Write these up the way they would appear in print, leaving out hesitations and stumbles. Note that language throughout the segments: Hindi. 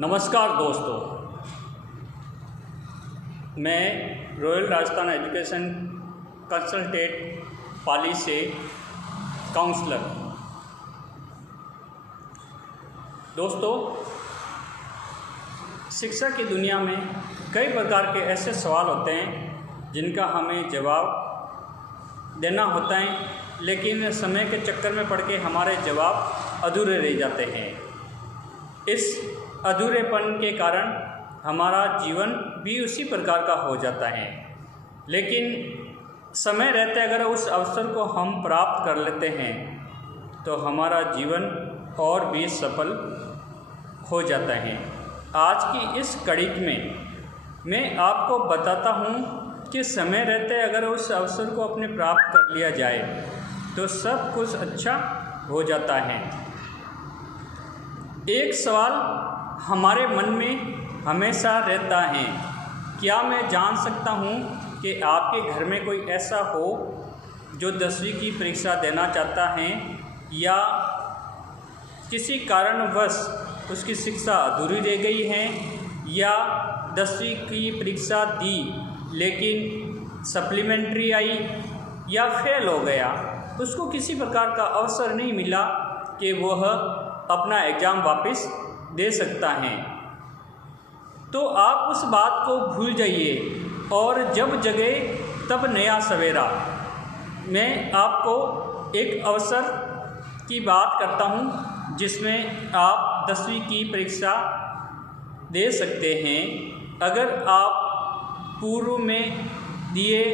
नमस्कार दोस्तों, मैं रॉयल राजस्थान एजुकेशन कंसल्टेंट पाली से काउंसलर। दोस्तों, शिक्षा की दुनिया में कई प्रकार के ऐसे सवाल होते हैं जिनका हमें जवाब देना होता है, लेकिन समय के चक्कर में पड़ के हमारे जवाब अधूरे रह जाते हैं। इस अधूरेपन के कारण हमारा जीवन भी उसी प्रकार का हो जाता है। लेकिन समय रहते अगर उस अवसर को हम प्राप्त कर लेते हैं तो हमारा जीवन और भी सफल हो जाता है। आज की इस कड़ी में मैं आपको बताता हूँ कि समय रहते अगर उस अवसर को अपने प्राप्त कर लिया जाए तो सब कुछ अच्छा हो जाता है। एक सवाल हमारे मन में हमेशा रहता है, क्या मैं जान सकता हूँ कि आपके घर में कोई ऐसा हो जो 10वीं की परीक्षा देना चाहता है या किसी कारणवश उसकी शिक्षा अधूरी रह गई है या 10वीं की परीक्षा दी लेकिन सप्लीमेंट्री आई या फेल हो गया, उसको किसी प्रकार का अवसर नहीं मिला कि वह अपना एग्ज़ाम वापस दे सकता है। तो आप उस बात को भूल जाइए और जब जगे तब नया सवेरा। मैं आपको एक अवसर की बात करता हूँ जिसमें आप 10वीं की परीक्षा दे सकते हैं। अगर आप पूर्व में दिए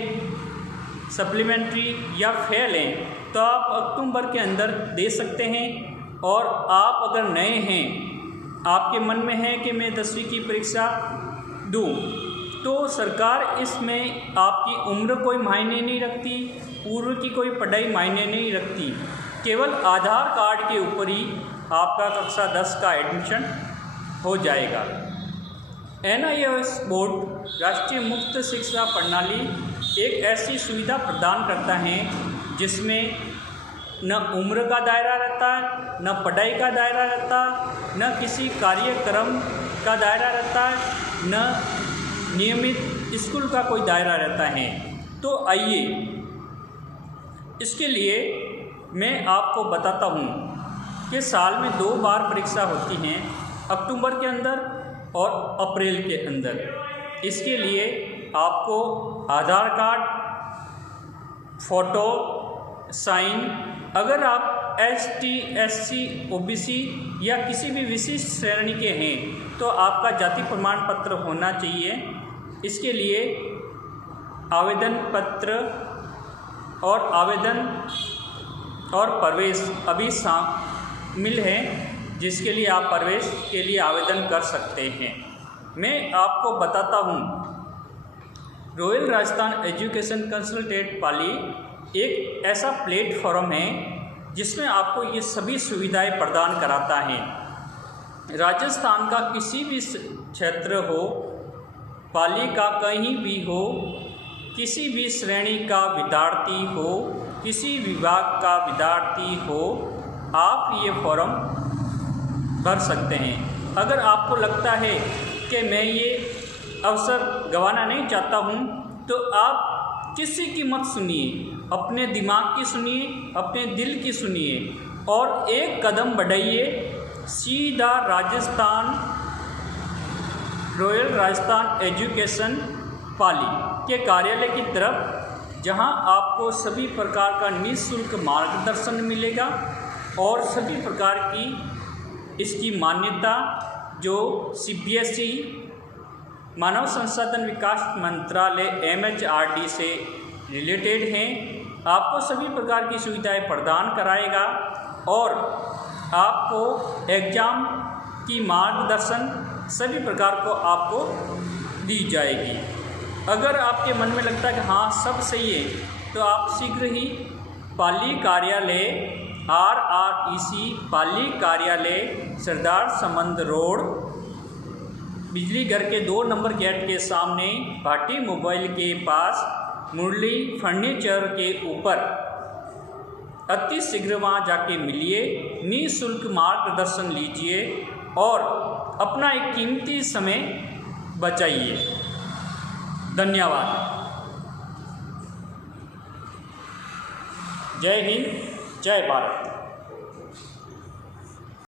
सप्लीमेंट्री या फेल हैं तो आप अक्टूबर के अंदर दे सकते हैं। और आप अगर नए हैं, आपके मन में है कि मैं 10वीं की परीक्षा दूं, तो सरकार इसमें आपकी उम्र कोई मायने नहीं रखती, पूर्व की कोई पढ़ाई मायने नहीं रखती। केवल आधार कार्ड के ऊपर ही आपका कक्षा 10 का एडमिशन हो जाएगा। NIOS बोर्ड राष्ट्रीय मुक्त शिक्षा प्रणाली एक ऐसी सुविधा प्रदान करता है जिसमें न उम्र का दायरा रहता है, न पढ़ाई का दायरा रहता, न किसी कार्यक्रम का दायरा रहता है, न नियमित स्कूल का कोई दायरा रहता है। तो आइए इसके लिए मैं आपको बताता हूँ कि साल में 2 बार परीक्षा होती हैं, अक्टूबर के अंदर और अप्रैल के अंदर। इसके लिए आपको आधार कार्ड, फ़ोटो, साइन, अगर आप ST, SC, OBC या किसी भी विशिष्ट श्रेणी के हैं तो आपका जाति प्रमाण पत्र होना चाहिए। इसके लिए आवेदन पत्र और प्रवेश अभी शामिल है, जिसके लिए आप प्रवेश के लिए आवेदन कर सकते हैं। मैं आपको बताता हूँ, रॉयल राजस्थान एजुकेशन कंसल्टेंट पाली एक ऐसा प्लेटफॉर्म है जिसमें आपको ये सभी सुविधाएं प्रदान कराता है। राजस्थान का किसी भी क्षेत्र हो, पाली का कहीं भी हो, किसी भी श्रेणी का विद्यार्थी हो, किसी विभाग का विद्यार्थी हो, आप ये फॉर्म भर सकते हैं। अगर आपको लगता है कि मैं ये अवसर गंवाना नहीं चाहता हूँ तो आप किसी की मत सुनिए, अपने दिमाग की सुनिए, अपने दिल की सुनिए और एक कदम बढ़ाइए सीधा रॉयल राजस्थान एजुकेशन पाली के कार्यालय की तरफ, जहां आपको सभी प्रकार का निःशुल्क मार्गदर्शन मिलेगा और सभी प्रकार की इसकी मान्यता जो CBSE मानव संसाधन विकास मंत्रालय MHRD से रिलेटेड हैं, आपको सभी प्रकार की सुविधाएं प्रदान कराएगा और आपको एग्ज़ाम की मार्गदर्शन सभी प्रकार को आपको दी जाएगी। अगर आपके मन में लगता है कि हाँ सब सही है तो आप शीघ्र ही पाली कार्यालय RREC पाली कार्यालय सरदार समंद रोड बिजली घर के 2 नंबर गेट के सामने भाटी मोबाइल के पास मुरली फर्नीचर के ऊपर अति शीघ्र वहाँ जाके मिलिए, निःशुल्क मार्गदर्शन लीजिए और अपना एक कीमती समय बचाइए। धन्यवाद। जय हिंद, जय भारत।